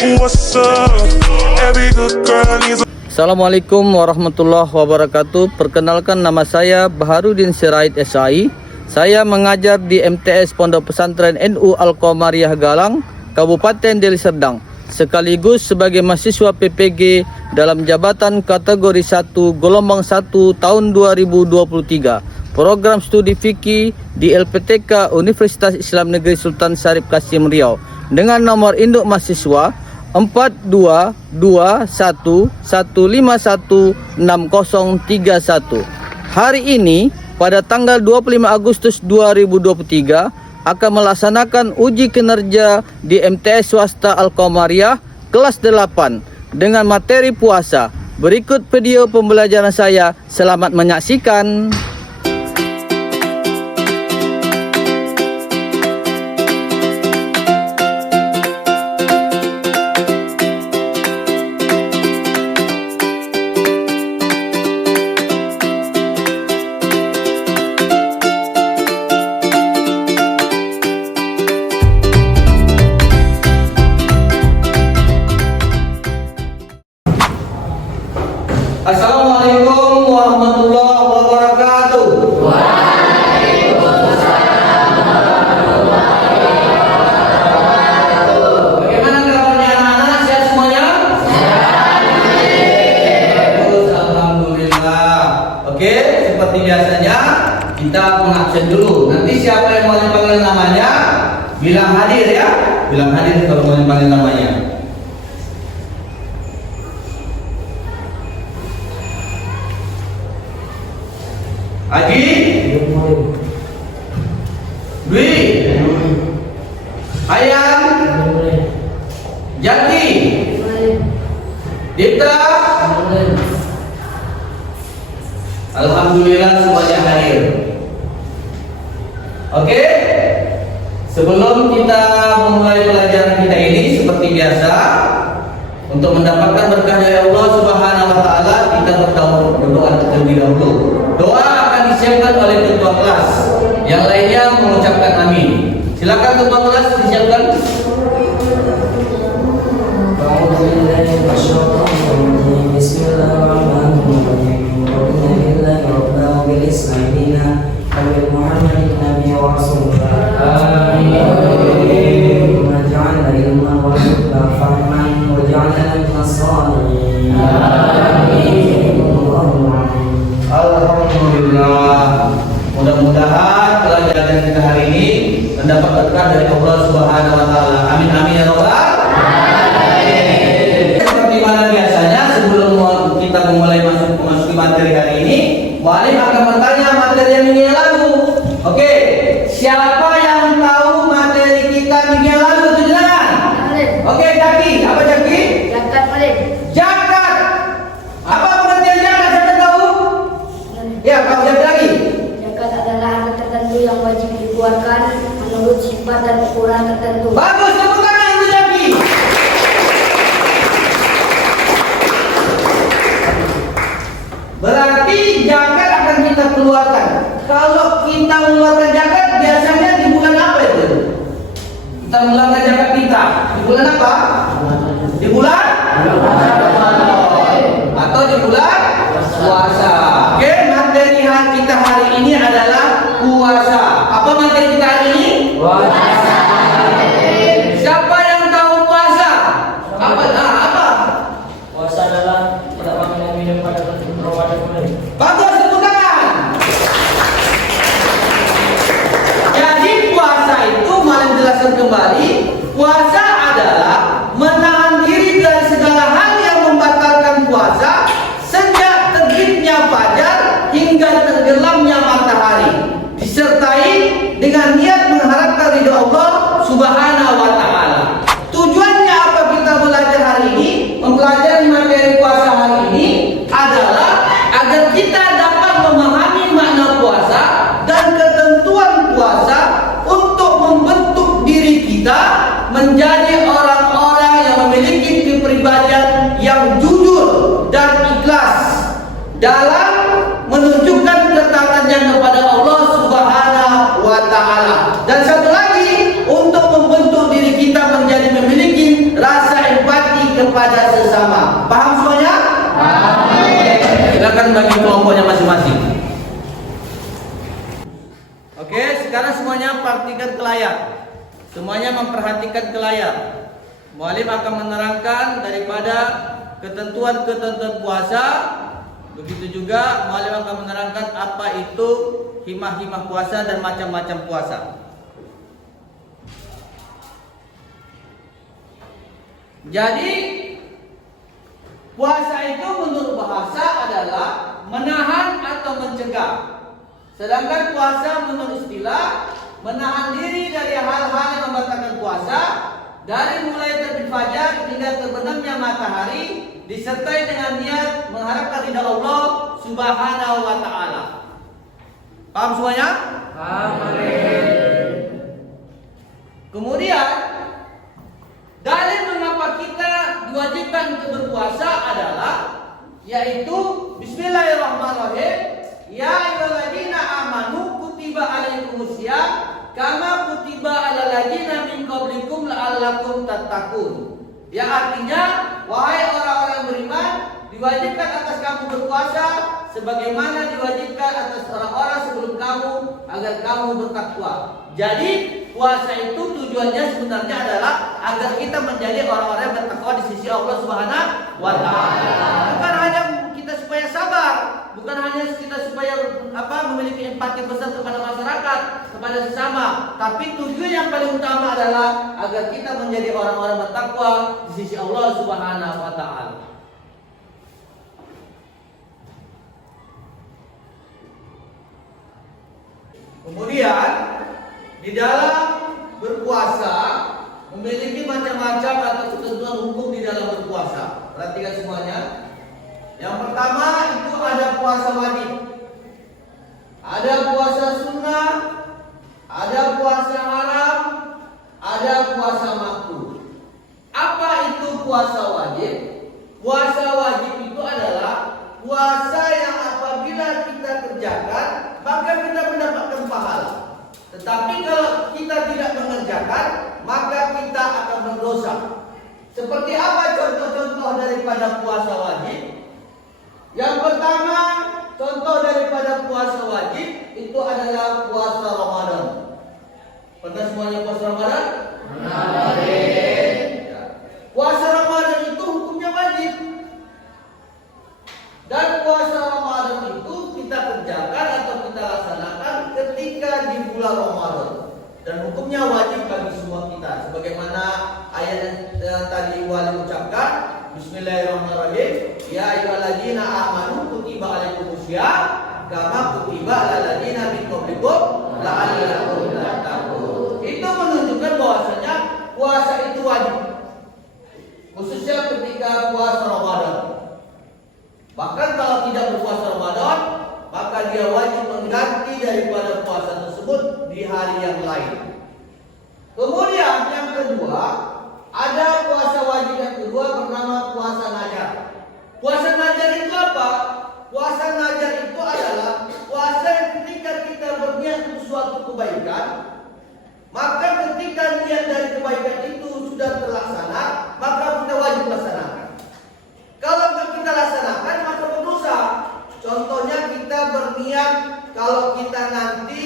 What's up? Every good girl needs a Assalamualaikum warahmatullahi wabarakatuh. Perkenalkan, nama saya Baharudin Sirait SI. Saya mengajar di MTS Pondok Pesantren NU Al-Qamariyah Galang, Kabupaten Deli Serdang, sekaligus sebagai mahasiswa PPG dalam jabatan kategori 1 gelombang 1 tahun 2023. Program studi fikih di LPTK Universitas Islam Negeri Sultan Syarif Kasim Riau dengan nomor induk mahasiswa 4221516031. Hari ini pada tanggal 25 Agustus 2023 akan melaksanakan uji kinerja di MTS swasta Al-Qamariyah kelas 8 dengan materi puasa. Berikut video pembelajaran saya. Selamat menyaksikan. Assalamualaikum warahmatullahi wabarakatuh. Bagaimana kabarnya anak-anak? Sehat semuanya? Bagus, alhamdulillah. Oke, seperti biasanya kita mengabsen dulu. Nanti siapa yang mau dipanggil namanya, bilang hadir ya. Bilang hadir kalau mau dipanggil namanya. Adi, Dwi, Ayam, Jaki, Dita. Alhamdulillah semuanya hadir. Oke, sebelum kita memulai pelajaran kita ini, seperti biasa, untuk mendapatkan berkah dari Allah Subhanahu wa taala, kita berdoa terlebih dahulu. Doa akan disiapkan oleh ketua kelas. Yang lainnya mengucapkan amin. Silakan ketua kelas disiapkan. Alhamdulillah. Mudah-mudahan pelajaran kita hari ini mendapat berkah dari Allah Subhanahu wa taala. Amin amin ya rabbal alamin. Seperti mana biasanya, sebelum kita memulai memasuki materi hari ini, Mu'alim akan bertanya materi yang minggu yang lalu. Oke, siapa yang tahu materi kita minggu yang lalu? Tujuh tangan. Oke, Jaki. Apa Jaki? Zakat Malik. Zakat. Apa pengertian zakat? Siapa tahu? Ya, Pak ucap lagi. Zakat adalah harta tertentu yang wajib dikeluarkan menurut sifat dan ukuran tertentu. Bagus, tepuk tangan itu Jaki. Berarti zakat akan kita keluarkan. Kalau kita mengeluarkan zakat biasanya di bulan apa itu? Kita mengeluarkan zakat kita di bulan apa? Di bulan atau di bulan puasa. Oke, materi kita hari ini adalah puasa. Apa materi kita hari ini? Puasa. Siapa yang tahu puasa? Apa? Puasa adalah tidak makan dan minum pada Ramadan bulan. Bagus, tepuk tangan. Jadi puasa itu, malah jelaskan kembali, puasa adalah menahan diri dari segala hal yang membatalkan puasa sejak terbitnya fajar hingga tenggelamnya matahari, disertai dengan niat mengharapkan ridho Allah Subhanahu wa taala. Tujuannya apa kita belajar hari ini, mempelajari materi puasa hari ini adalah agar kita dapat memahami makna puasa dan ketentuan puasa untuk membentuk diri kita menjadi orang-orang yang memiliki kepribadian yang jujur dan ikhlas dalam menunjukkan ketaatan yang kepada Allah Subhanahu wa taala. Dan satu lagi, untuk membentuk diri kita menjadi memiliki rasa empati Semuanya memperhatikan ke layar. Mualim akan menerangkan daripada ketentuan-ketentuan puasa. Begitu juga mualim akan menerangkan apa itu himah-himah puasa dan macam-macam puasa. Jadi puasa itu menurut bahasa adalah menahan atau mencegah. Sedangkan puasa menurut istilah menahan diri dari hal-hal yang membatalkan puasa, dari mulai terbit fajar hingga terbenamnya matahari, disertai dengan niat mengharapkan ridha Allah Subhanahu wa taala. Paham semuanya? Amin. Kemudian dalil mengapa kita diwajibkan untuk berpuasa adalah yaitu bismillahirrahmanirrahim. Ya ayyuhalladzina amanu kutiba alaikumusiyam kama kutiba alal ladzina min qablikum la'allakum tattaqun. Ya artinya, wahai orang-orang yang beriman, diwajibkan atas kamu berpuasa sebagaimana diwajibkan atas orang-orang sebelum kamu agar kamu bertakwa. Jadi puasa itu tujuannya sebenarnya adalah agar kita menjadi orang-orang yang bertakwa di sisi Allah Subhanahu wa taala. Bukan hanya kita supaya sabar, bukan hanya kita supaya memiliki empati besar kepada masyarakat, kepada sesama, tapi tujuan yang paling utama adalah agar kita menjadi orang-orang bertakwa di sisi Allah Subhanahu wa taala. Kemudian di dalam berpuasa memiliki macam-macam atau ketentuan hukum di dalam berpuasa. Perhatikan semuanya. Yang pertama itu ada puasa wajib, ada puasa sunnah, ada puasa haram, ada puasa makruh. Apa itu puasa wajib? Puasa wajib itu adalah puasa yang apabila kita kerjakan maka kita mendapatkan pahala. Tetapi kalau kita tidak mengerjakan maka kita akan berdosa. Seperti apa contoh-contoh daripada puasa wajib? Yang pertama, contoh daripada puasa wajib itu adalah puasa Ramadan. Pernah semuanya puasa Ramadan? Ya. Puasa Ramadan itu hukumnya wajib. Dan puasa Ramadan itu kita kerjakan atau kita laksanakan ketika di bulan Ramadan. Dan hukumnya wajib bagi semua kita. Sebagaimana ayat yang tadi wali ucapkan, bismillahirrahmanirrahim. Ya ayyuhalladzina amanu kutiba alaikumusiyam kama kutiba alal ladzina min qablikum la'allakum tattaqun. Itu menunjukkan bahwasanya puasa itu wajib. Khususnya ketika puasa Ramadan. Bahkan kalau tidak berpuasa Ramadan, maka dia wajib mengganti daripada puasa tersebut di hari yang lain. Kemudian yang kedua, ada puasa wajib yang kedua bernama puasa najar. Puasa najar itu apa? Puasa najar itu adalah puasa yang ketika kita berniat untuk suatu kebaikan, maka ketika niat dari kebaikan itu sudah terlaksana, maka kita wajib laksanakan. Kalau kita laksanakan maka berdosa. Contohnya kita berniat kalau kita nanti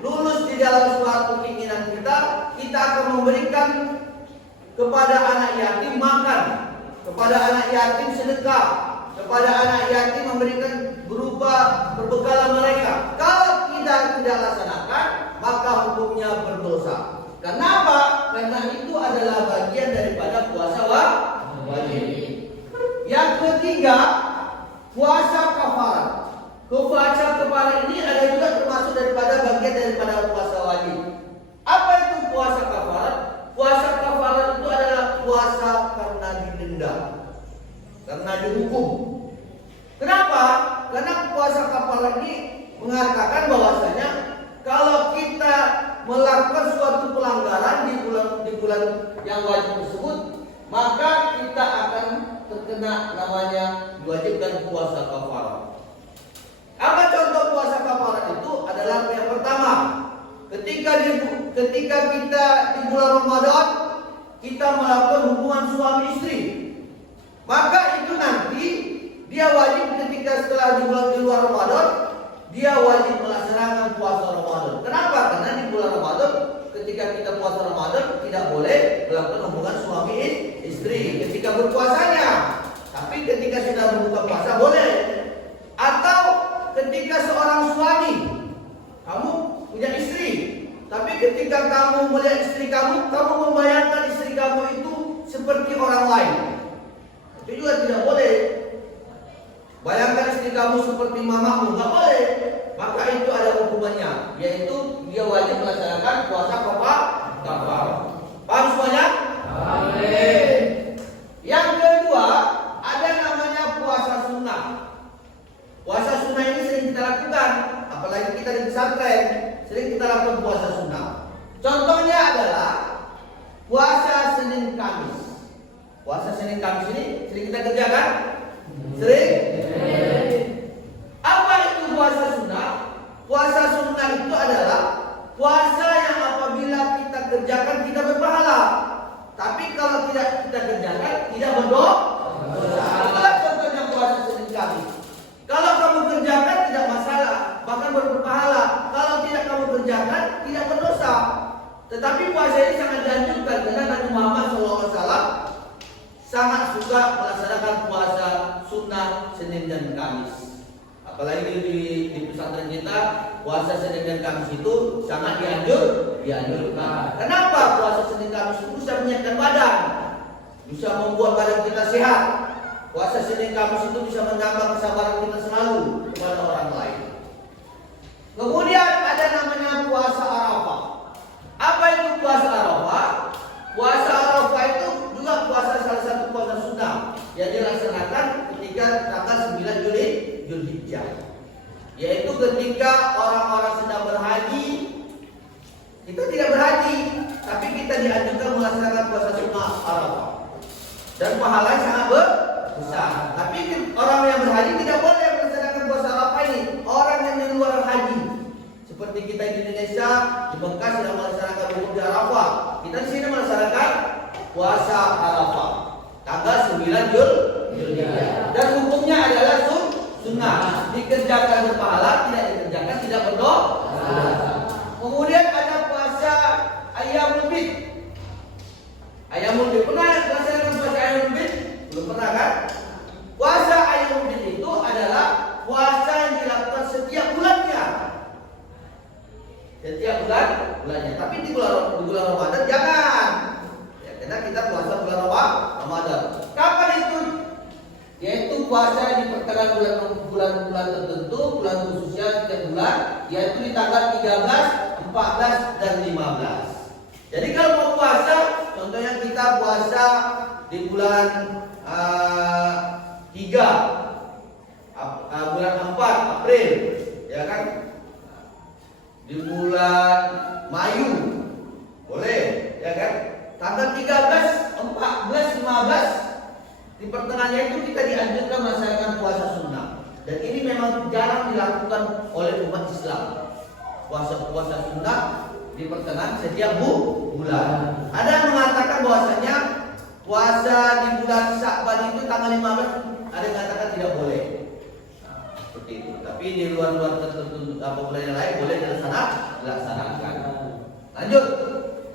lulus di dalam suatu keinginan kita akan memberikan kepada anak yatim makan, kepada anak yatim sedekah, kepada anak yatim memberikan berupa perbekalan mereka. Kalau kita tidak laksanakan, maka hukumnya berdosa. Kenapa? Karena itu adalah bagian daripada puasa wajib. Yang ketiga, puasa kafarat. Puasa kafarat ini ada juga termasuk daripada bagian daripada puasa wajib. Apa itu puasa kafarat? Puasa kafarat itu adalah puasa karena didenda, karena dihukum. Kenapa? Karena puasa kafarat ini mengatakan bahwasanya kalau kita melakukan suatu pelanggaran di bulan yang wajib tersebut, maka kita akan terkena namanya diwajibkan puasa kafarat. Apa contoh puasa kafarat itu? Adalah yang pertama, ketika kita di bulan Ramadan kita melakukan hubungan suami istri, maka itu nanti dia wajib ketika setelah di luar Ramadan dia wajib melaksanakan puasa Ramadan. Kenapa? Karena di bulan Ramadan ketika ketika kita puasa Ramadan tidak boleh melakukan hubungan suami istri ketika berpuasanya. Tapi ketika sudah berbuka puasa boleh. Atau ketika seorang suami, kamu punya istri, tapi ketika kamu melihat istri kamu membayangkan istri kamu itu seperti orang lain. Itu juga tidak boleh. Bayangkan istri kamu seperti mamamu, nggak boleh. Maka itu ada hukumannya, yaitu dia wajib melaksanakan puasa kafar. Paham semuanya? Amin. Yang kedua, ada namanya puasa sunnah. Puasa sunnah ini sering kita lakukan, apalagi kita di pesantren, sering kita lakukan puasa sunnah. Contohnya adalah puasa Senin Kamis. Puasa Senin Kamis ini sering kita kerjakan? Sering? Apa itu puasa sunnah? Puasa sunnah itu adalah puasa yang apabila kita kerjakan kita berpahala. Tapi kalau tidak kita kerjakan tidak berdosa. Itulah contohnya puasa Senin Kamis. Kalau kamu kerjakan tidak masalah, bahkan berpahala. Kalau tidak kamu kerjakan tidak berdosa. Tetapi puasa ini sangat dianjurkan karena Nabi Muhammad SAW sangat suka melaksanakan puasa sunnah Senin dan Kamis. Apalagi di pesantren kita puasa Senin dan Kamis itu sangat dianjurkan. Kenapa? Puasa Senin Kamis itu bisa menyehatkan badan, bisa membuat badan kita sehat. Puasa Senin Kamis itu bisa menambah kesabaran kita selalu kepada orang lain. Kemudian ada namanya puasa Arafah. Apa itu puasa Arafah? Puasa Arafah itu juga puasa salah satu puasa sunnah yang dilaksanakan ketika tanggal 9 Zulhijjah, yaitu ketika orang-orang sedang berhaji. Kita tidak berhaji, tapi kita dianjurkan melaksanakan puasa sunnah Arafah dan pahalanya sangat besar. Tapi orang yang berhaji tidak boleh melaksanakan puasa Arafah ini. Orang yang di luar haji, seperti kita di Indonesia, di Mekah sedang melaksanakan wukuf di Arafah. Kita di sini melaksanakan puasa Arafah tanggal 9 Zulhijjah. Dan hukumnya adalah sunnah, dikerjakan berpahala, tidak dikerjakan tidak berdosa. Kemudian ada puasa Ayyamul Bid. Ayyamul Bid, pernah melaksanakan puasa Ayyamul Bid? Belum pernah kan? Puasa Ayyamul Bid itu adalah puasa yang dilakukan setiap bulannya. Setiap bulannya. Tapi di bulan Ramadan jangan. Ya, karena kita puasa bulan Ramadan. Kapan itu? Yaitu puasa di pertengahan bulan tertentu, bulan khususnya 3 bulan, yaitu di tanggal 13, 14 dan 15. Jadi kalau mau puasa, contohnya kita puasa di bulan 3, bulan 4 April, ya kan? Di bulan Mayu boleh, ya kan? Tanggal 13, 14, 15 di pertengahannya itu kita dianjurkan melaksanakan puasa sunnah. Dan ini memang jarang dilakukan oleh umat Islam. Puasa sunnah di pertengahan setiap bulan. Ada yang mengatakan bahwasanya puasa di bulan Sya'ban itu tanggal 15, ada yang mengatakan tidak boleh. Seperti itu. Tapi di luar tertentu bulan yang lain boleh dilaksanakan. Lanjut.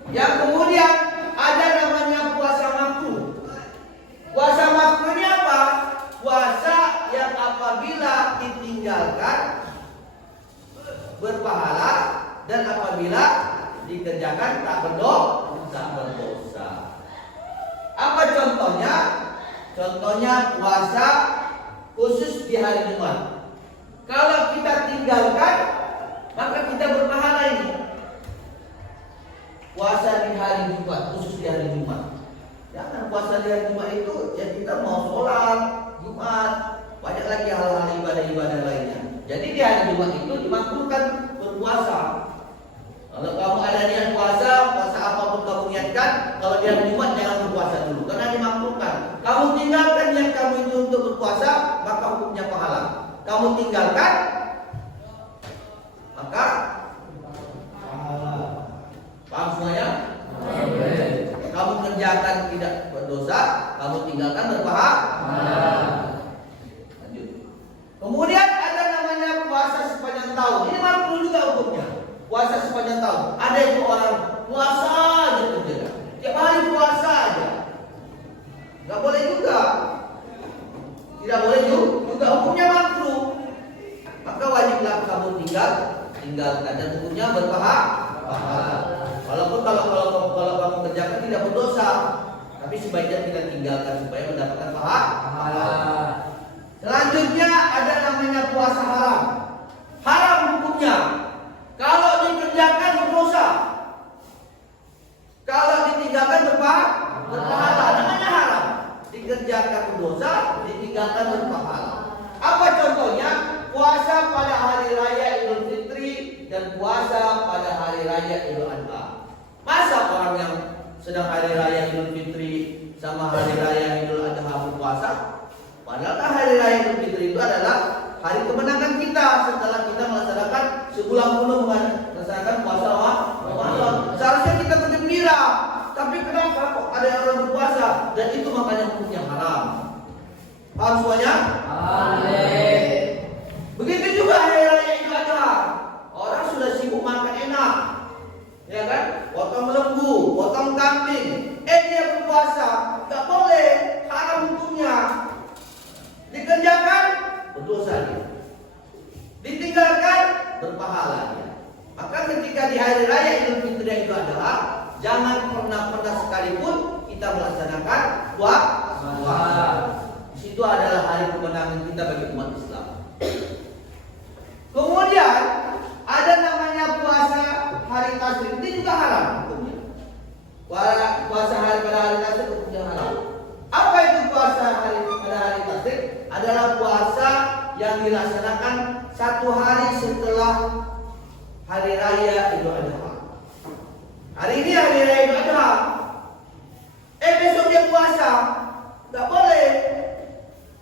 Yang kemudian ada namanya puasa makruh. Puasa makruh ini apa? Puasa yang apabila ditinggalkan berpahala dan apabila dikerjakan tak berdosa. Apa contohnya? Contohnya puasa khusus di hari Jumat. Kalau kita tinggalkan, maka kita berpahala ini. Puasa di hari Jumat, khusus di hari Jumat. Jangan puasa di hari Jumat itu ya kita mau sholat Jumat, banyak lagi hal-hal ibadah-ibadah lainnya. Jadi di hari Jumat itu dimakruhkan berpuasa. Kalau kamu ada niat puasa apapun kamu niatkan, kalau di hari Jumat jangan berpuasa dulu karena dimakruhkan. Kamu tinggalkan niat kamu itu untuk berpuasa, maka hukumnya pahala. Kamu tinggalkan, maka pahala. Paham semuanya? Kamu kerjakan tidak berdosa, kamu tinggalkan berpahala. Lanjut. Kemudian ada namanya puasa sepanjang tahun. Ini makruh juga hukumnya. Puasa sepanjang tahun. Ada itu orang puasa aja kerjakan. Tiap hari puasa aja. Nggak boleh juga. Tidak boleh juga hukumnya makruh. Maka wajiblah kamu tinggalkan dan hukumnya berpahala. Walaupun kalau kamu kerjakan tidak berdosa, tapi sebaiknya kita tinggalkan supaya mendapatkan pahala. Selanjutnya ada namanya puasa haram. Haram hukumnya. Kalau dikerjakan berdosa. Kalau ditinggalkan berpahala. Namanya haram. Dikerjakan berdosa, ditinggalkan berpahala. Apa contohnya? Puasa pada hari raya Idul Fitri dan puasa pada hari raya Idul Adha. Masa orang yang sedang hari raya Idul Fitri sama hari raya Idul Adha berpuasa? Padahal hari raya Idul Fitri itu adalah hari kemenangan kita setelah kita melaksanakan sebulan penuh melaksanakan puasa Ramadan. Seharusnya kita bergembira, tapi kenapa kok ada orang berpuasa? Dan itu makanya hukumnya haram. Paham semuanya? Amin. Begitu juga hari raya Idul Adha. Orang sudah sibuk makan enak, ya kan? Potong lembu, potong kambing. Dia berpuasa, nggak boleh, haram hukumnya. Dikerjakan berdosa dia. Ditinggalkan berpahala dia. Maka ketika di hari raya Idul Fitri Idul Adha, jangan pernah sekalipun kita melaksanakan puasa. Di situ adalah hari kemenangan kita bagi umat Islam. Kemudian ada namanya puasa hari tasyrik, ini juga haram hukumnya. Puasa hari pada hari tasyrik hukumnya haram. Apa itu puasa pada hari tasyrik? Adalah puasa yang dilaksanakan satu hari setelah hari raya Idul Adha. Hari ini hari raya Idul Adha. Besok dia puasa, nggak boleh.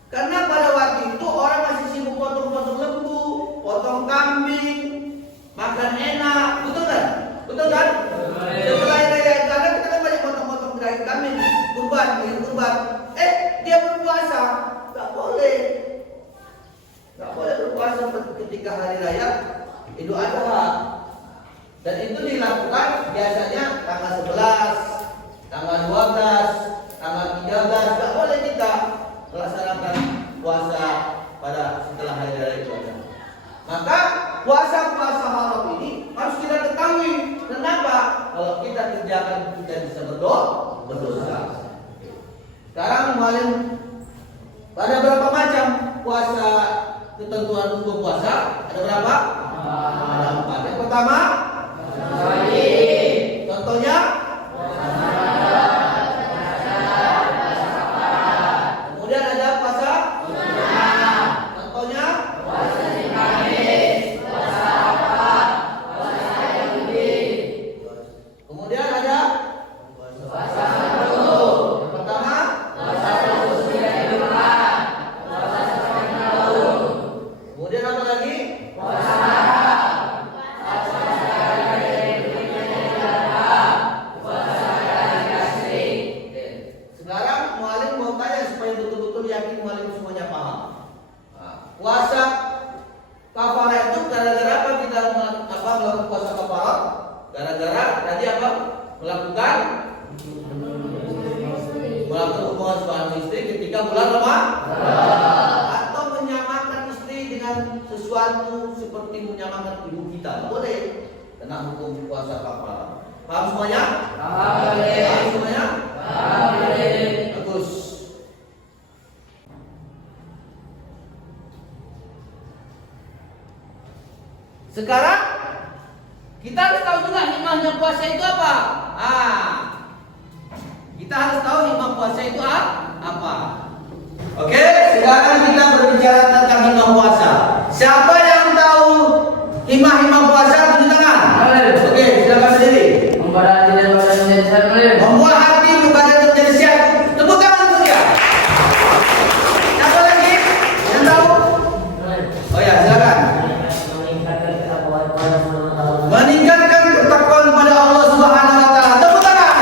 Karena pada waktu itu orang masih sibuk potong-potong lembu, potong kambing, makan enak, betul kan? Betul kan? Setelah hari raya Idul Adha kita kan banyak potong-potong daging kambing, kurban. Dia berpuasa, nggak boleh. Nggak boleh berpuasa ketika hari raya Idul Adha. Dan itu dilakukan biasanya tanggal 11, tanggal 12, tanggal 13. Nggak boleh kita melaksanakan puasa pada setelah hari raya Idul Adha. Maka puasa-puasa haram ini harus kita ketahui. Kenapa? Kalau kita kerjakan kita bisa berdosa. Sekarang paling ada berapa macam puasa, ketentuan hukum puasa? Ada berapa? Ada 4. Yang pertama, contohnya, kemudian ada puasa, contohnya, kemudian ada yang pertama, kemudian apa lagi? Sekarang mualim mau tanya supaya betul-betul yakin mualim semuanya paham. Puasa kafarah itu gara-gara apa kita melakukan puasa kafarah? Gara-gara tadi apa? Melakukan hubungan suami istri ketika bulan Ramadan, atau menyamakan istri dengan sesuatu seperti menyamakan ibu kita. Boleh kena hukum puasa kafarah. Paham semuanya? Paham semuanya? Bagus. Sekarang kita harus tahu juga hikmahnya puasa itu apa. Kita harus tahu hikmah puasa itu apa. Oke, sekarang kita berbicara tentang hikmah puasa. Siapa yang tahu hikmah puasa? Tunjuk tangan. Oke, silakan berdiri. Membuat hati ibadah menjadi sehat. Tepuk tangan untuk dia. Siapa lagi yang tahu? Oh ya, silakan. Meningkatkan ketakwaan kepada Allah Subhanahu wa taala. Tepuk tangan.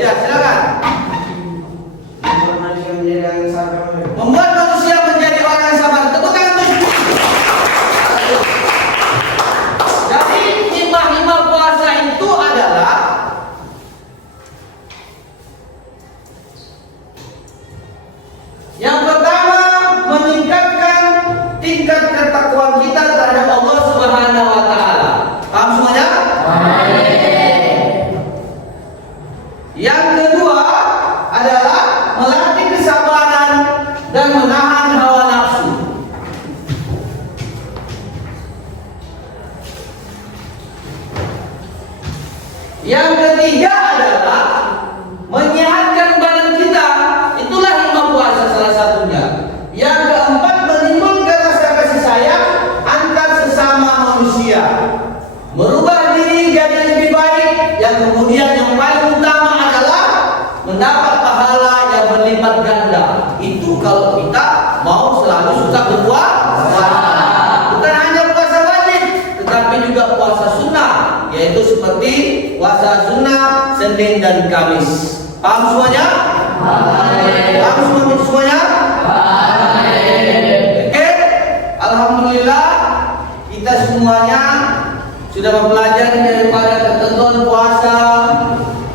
Ya, silakan. Membuat manusia menjadi orang yang sabar. Tepuk tangan untuk. Siapa Yang kedua adalah melatih kesabaran dan menahan hawa nafsu. Yang ketiga adalah menyehatkan badan kita. Itulah hikmah puasa salah satunya. Yang keempat, menimbulkan rasa kasih sayang antar sesama manusia, merubah diri jadi lebih baik. Yang kemudian yang paling utama adalah mendapat pahala yang berlipat ganda. Itu kalau kita mau selalu suka berpuasa. Bukan hanya puasa wajib, tetapi juga puasa sunnah, yaitu seperti puasa sunnah Senin dan Kamis. Paham semuanya? Paham semuanya? Oke, alhamdulillah kita semuanya sudah mempelajari daripada ketentuan puasa,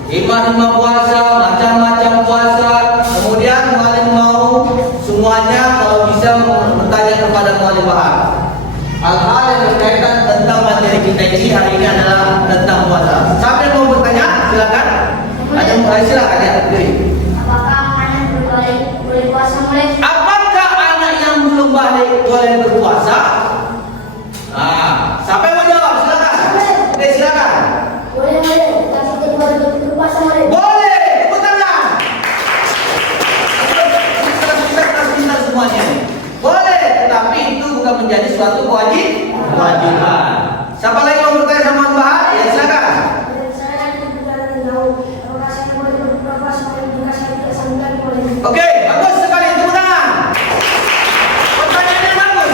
hikmah-hikmah puasa, macam-macam puasa. Kemudian Muallim mau semuanya kalau bisa bertanya kepada Muallim Bahar hal-hal yang berkaitan tentang materi kita ini hari ini adalah tentang puasa. Siapa yang mau bertanya? Silakan. Ada mulai, silakan ya. Apakah anak boleh puasa mulai? Apakah anak yang belum balik boleh berpuasa? Siapa yang mau jawab? Silakan. Oke, silakan. Boleh, tapi tidak boleh berpuasa mulai. Boleh, tepuk tangan. Kita semuanya. Boleh, tetapi itu bukan menjadi suatu kewajiban. Siapa lagi mau bertanya sama Mbak? Ya, silakan. Saya lagi berjalan jauh. Apakah saya boleh berpuasa mulai jika saya tidak sanggup boleh? Oke, bagus sekali, tepuk tangan. Pertanyaannya bagus.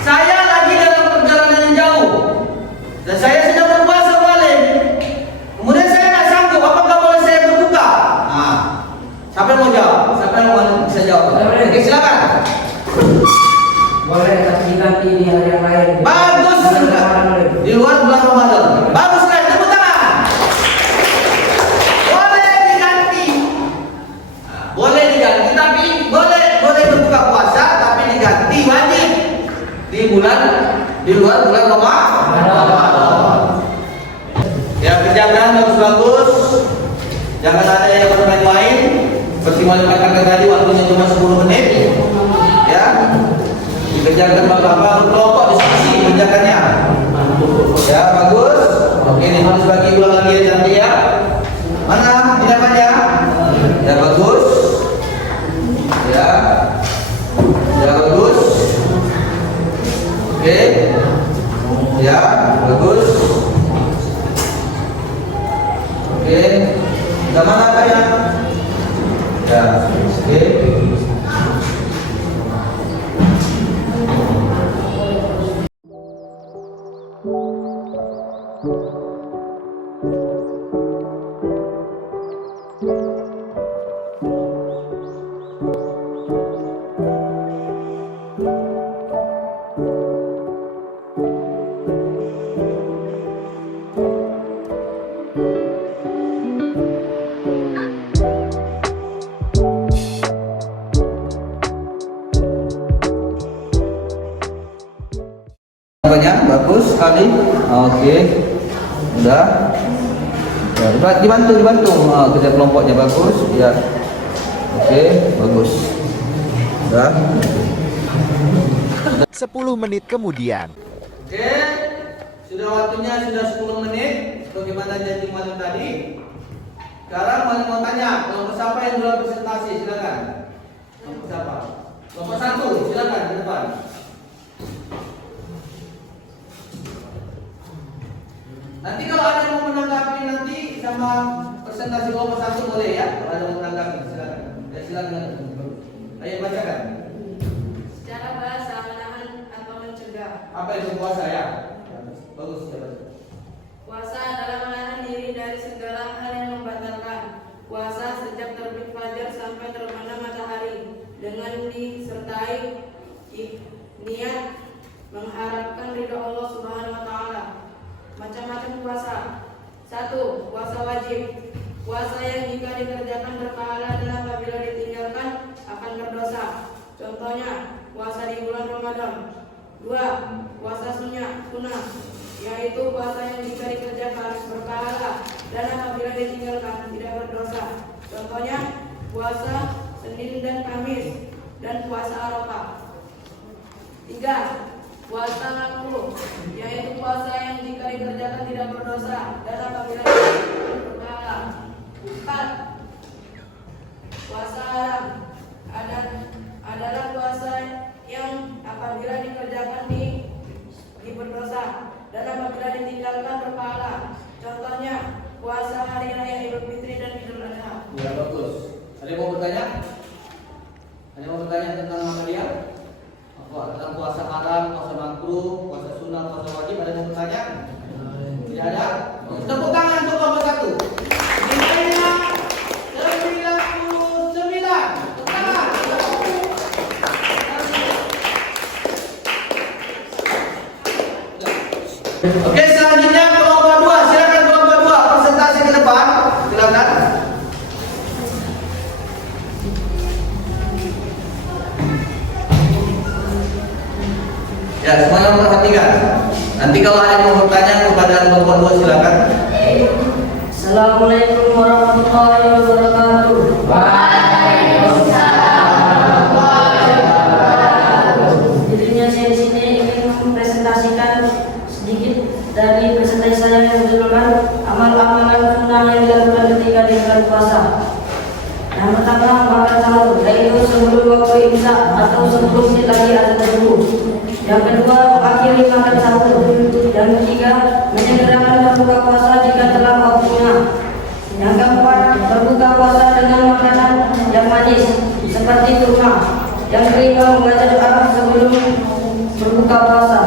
Saya lagi dalam perjalanan yang jauh dan saya sedang berpuasa balik. Kemudian saya tidak sanggup, apakah boleh saya berbuka? Siapa yang mau jawab? Siapa yang mau bisa jawab? Oke, silakan. Boleh, tapi diganti di hari yang lain. Bagus. Di luar bulan Ramadan. Bagus sekali, tepuk tangan. Boleh diganti. Boleh diganti, tapi boleh berbuka puasa, tapi diganti wajib di luar bulan Ramadan. Ya, kerjakan bagus-bagus. Jangan ada yang bermain-main. Seperti Muallim katakan tadi, waktunya cuma 10 menit. Ya, dikerjakan bapak-bapak, kelompok diskusi kerjakannya. Ya, bagus. Oke, ini harus bagi ulang lagi ya, cantik ya. Mana dinamanya? Ya, bagus. Ya, bagus. Oke. Ya, bagus. Oke. Zaman apa ya? Ya, oke. Bagus sekali. Oke. Udah. Ya, dibantu. Kerja kelompoknya bagus. Ya. Oke, bagus. Udah. 10 menit kemudian. Oke. Sudah waktunya sudah 10 menit. Bagaimana janji Muallim tadi? Sekarang Muallim mau tanya, kelompok siapa yang duluan presentasi? Silakan. Kelompok siapa? Kelompok 1, silakan di depan. Nanti kalau ada yang mau menanggapi nanti sama presentasi kelompok 1 boleh ya? Kalau ada yang mau menanggapi silakan. Ya, silakan. Ayo bacakan. Secara bahasa menahan atau mencegah. Apa itu puasa ya? Bagus ya. Puasa adalah menahan diri dari segala hal yang membatalkan puasa sejak terbit fajar sampai terbenam matahari dengan disertai niat mengharapkan ridho Allah Subhanahu wa taala. Macam-macam puasa. 1. Puasa wajib. Puasa yang jika dikerjakan berpahala dan apabila ditinggalkan akan berdosa. Contohnya, puasa di bulan Ramadan. 2. Puasa sunnah, yaitu puasa yang jika dikerjakan berpahala dan apabila ditinggalkan tidak berdosa. Contohnya puasa Senin dan Kamis dan puasa Arafah. 3. Puasa makruh, yaitu puasa yang jika dikerjakan tidak berdosa dan apabila dikerjakan berpahala. 4. Puasa haram adalah puasa yang apabila dikerjakan berdosa dan apabila ditinggalkan berpahala. Contohnya puasa hari raya Idul Fitri dan Idul Adha. Ya, bagus. Ada yang mau bertanya? Ada yang mau bertanya tentang amalia? Tentang puasa haram, puasa makruh, puasa sunnah, puasa wajib, ada yang mau bertanya? Tidak ada? Tepuk tangan untuk nomor 1. Nilainya 99. Tepuk tangan. Oke, selanjutnya kelompok 2. Silakan kelompok 2 presentasi ke depan. Silakan. Ya, semuanya memperhatikan. Nanti kalau ada yang mau bertanya kepada kelompok 2 silakan. Assalamualaikum warahmatullahi wabarakatuh. Dirinya saya di sini ingin mempresentasikan sedikit dari presentasi saya yang berjudulkan amal-amalan sunnah yang dilakukan ketika di bulan puasa. Yang pertama, makan sahur, yaitu sebelum waktu imsak atau sebelum menit lagi azan subuh. Yang kedua, mengakhiri makan sahur. Yang ketiga, menyegerakan berbuka puasa jika telah waktunya. Yang keempat, berbuka puasa dengan makanan yang manis seperti kurma. Yang kelima, membaca doa sebelum berbuka puasa.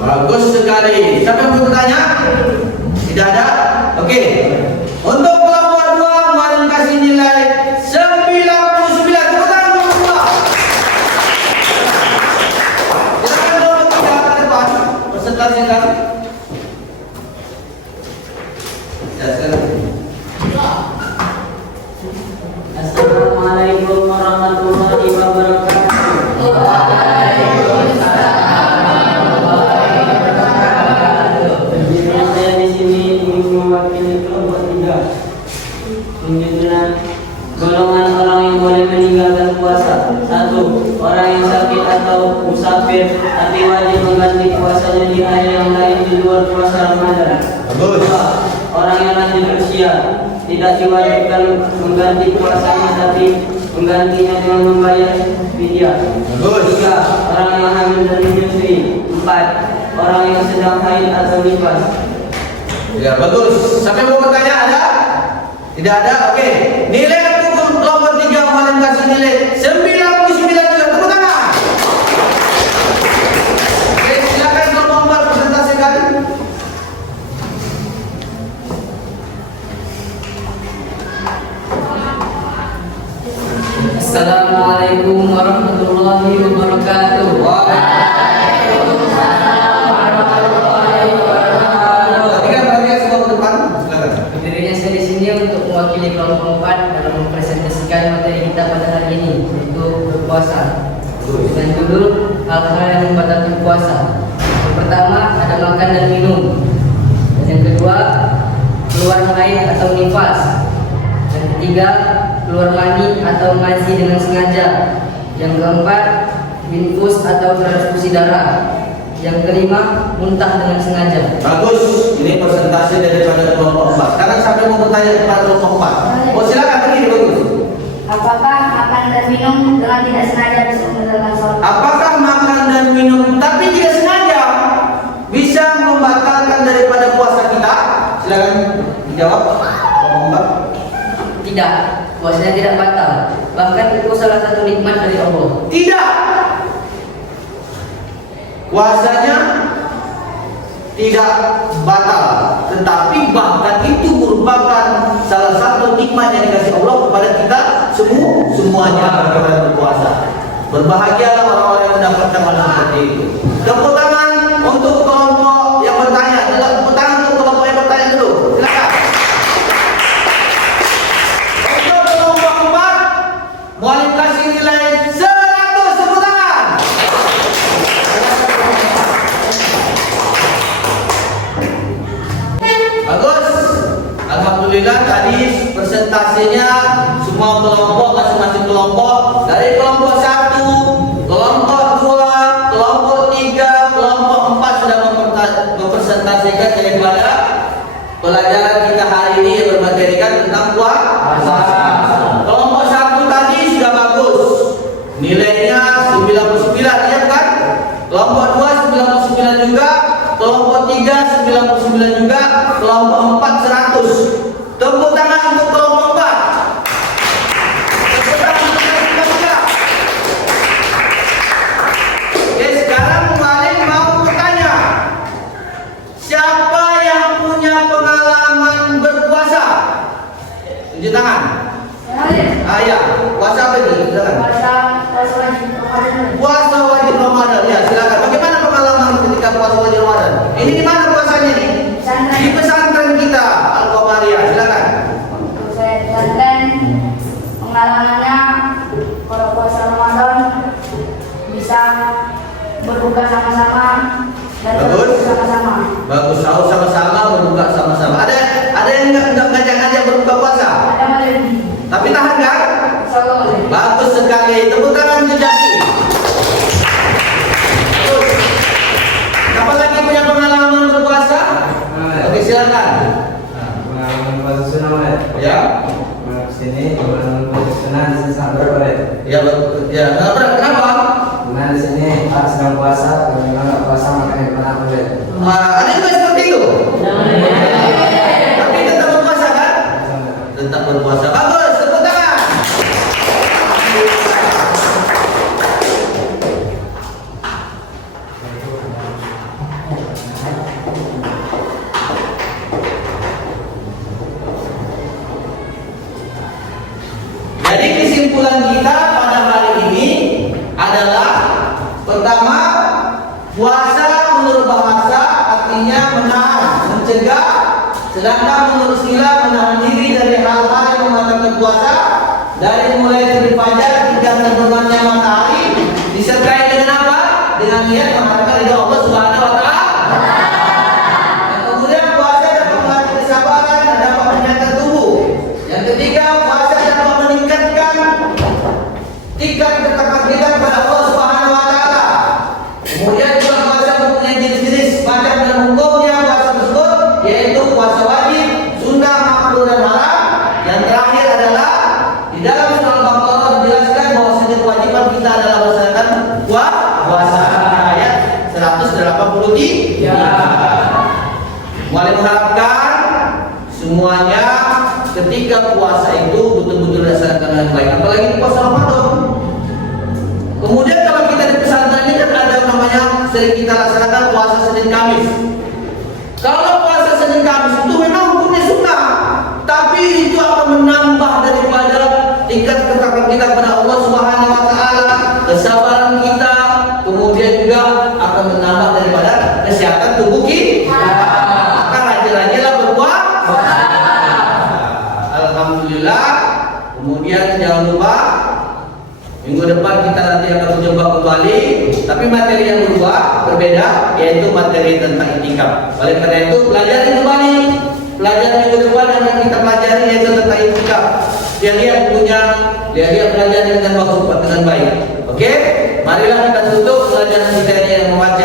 Bagus sekali. Siapa yang mau bertanya? Tidak ada? Oke. Untuk kelompok 2 Muallim kasih nilai 99. Tepuk tangan untuk semua. Silakan kelompok 3 ke depan. Presentasikan. Ya, silakan. Assalamualaikum warahmatullahi wabarakatuh. Saya di sini ingin mewakili kelompok 3. Menunjukkan golongan orang yang boleh meninggalkan puasa. 1. Orang yang sakit atau musafir tapi wajib mengganti puasanya di hari yang lain di luar puasa Ramadan. 2. Orang yang lanjut usia tidak diwajibkan mengganti puasanya tapi menggantinya dengan membayar fidyah. 3. Orang yang hamil dan menyusui. 4. Orang yang sedang haid atau nifas. Ya, bagus. Siapa yang mau bertanya? Ada? Tidak ada? Oke. Nilai untuk kelompok 3 Muallim kasih nilai 99 juga. Tepuk tangan. Oke, silakan kelompok 4 presentasikan. Assalamualaikum warahmatullahi wabarakatuh. Dirinya saya di sini untuk mewakili kelompok 4 dalam mempresentasikan materi kita pada hari ini, yaitu berpuasa. Dengan judul hal-hal yang membatalkan puasa. Yang pertama ada makan dan minum. Dan yang kedua keluar haid atau nifas. Yang ketiga keluar mani atau masi dengan sengaja. Yang keempat infus atau transfusi darah. Yang kelima muntah dengan sengaja. Bagus, ini presentasi daripada kelompok 4. Sekarang sampai mau bertanya kepada kelompok 4. Oh, silakan begini, bagus. Apakah makan dan minum dengan tidak sengaja bisa membatalkan sholat? Apakah makan dan minum tapi tidak sengaja bisa membatalkan daripada puasa kita? Silakan dijawab kelompok 4. Tidak, puasanya tidak batal. Bahkan itu salah satu nikmat dari Allah. Tidak. Puasanya tidak batal, tetapi bahkan itu merupakan salah satu nikmat yang dikasih Allah kepada kita semuanya orang berpuasa. Berbahagialah orang-orang yang mendapatkan hal seperti itu. Tepuk tangan untuk kelompok yang bertanya. Tepuk tangan untuk kelompok yang bertanya dulu. Silakan. Untuk kelompok 4, Muallim kasih nilai 100. Tepuk tangan. Bagus. Alhamdulillah. presentasinya semua kelompok, masing-masing kelompok, dari kelompok 1, kelompok 2, kelompok 3, kelompok 4 sudah mempresentasikan daripada pelajaran kita hari ini yang bermaterikan tentang puasa. Kelompok 1 tadi sudah bagus, nilainya 99 ya kan? Kelompok 2 99 juga, kelompok 3 99 juga, kelompok 4 100. Tepuk tangan untuk kelompok 4. Tepuk tangan untuk kelompok 3. Oke, sekarang Malik mau bertanya, siapa yang punya pengalaman berpuasa? Tunjuk tangan. Ya, puasa apa itu? Silakan. Puasa wajib Ramadan. Ya, silakan. Bagaimana pengalaman ketika puasa wajib Ramadan? Ini di mana puasanya nih? Di pesantren kita, Al-Qamariyah. Silakan. Untuk saya di pesantren, pengalamannya kalau puasa Ramadan bisa berbuka sama-sama dan Bagus. berbuka sama-sama. Bagus, sahur sama-sama, berbuka sama-sama. Ada yang nggak ngajak-ngajak berbuka puasa? Ada melodi. Tapi tahan kan? Solo. Bagus sekali. Tepuk tangan untuk Jaki. Terus, siapa lagi punya pengalaman berpuasa? Oke, silakan. Pengalaman puasa sunnah Mat. Ya. Sini pengalaman puasa sunnah di sini sangat berat. Ya, ya. Kenapa? Karena di sini harus sedang puasa, kalau memang nggak puasa makanya pernah berat. Ada juga seperti itu. Tapi tetap berpuasa kan? Tetap berpuasa. Bagus, tepuk tangan. Jadi kesimpulan kita pada hari ini adalah pertama, puasa menurut bahasa artinya menahan, mencegah, sedangkan menurut istilah menahan diri dari hal-hal yang membatalkan puasa dari mulai terbit fajar hingga terbenamnya matahari, disertai dengan apa? Dengan niat mengharapkan ridha Allah Subhanahu wa taala. Dan kemudian puasa dapat melatih kesabaran dan dapat menjaga tubuh. Yang ketiga, puasa dapat meningkatkan tingkat ketakwaan kita kepada Allah Subhanahu wa taala. Kemudian juga puasa mempunyai jenis-jenis macam dan hukumnya puasa tersebut, yaitu puasa wajib, sunnah, makruh dan haram. Yang terakhir adalah di dalam surah Al-Baqarah dijelaskan bahwasanya kewajiban kita adalah melaksanakan puasa ayat 183. Mulai mengharapkan semuanya ketika puasa itu betul-betul dilaksanakan dengan baik, apalagi puasa Ramadan. Kemudian kalau kita di pesantren ini kan ada namanya sering kita laksanakan puasa Senin Kamis. Kalau puasa Senin Kamis itu memang hukumnya sunnah, tapi itu akan menambah daripada tingkat ketakwaan kita kepada Allah Subhanahu wa taala, kesabaran kita, kemudian juga akan menambah daripada kesehatan tubuh kita. Maka rajin-rajinlah berpuasa. Alhamdulillah. Kemudian jangan lupa minggu depan kita nanti akan mencoba kembali, tapi materi yang berubah, berbeda, yaitu materi tentang itikaf. Oleh karena itu pelajari kembali pelajaran minggu depan yang akan kita pelajari, yaitu tentang itikaf. Lihat punya, lihat pelajari dengan bagus, dengan baik. Oke, marilah kita tutup pelajaran kita yang membaca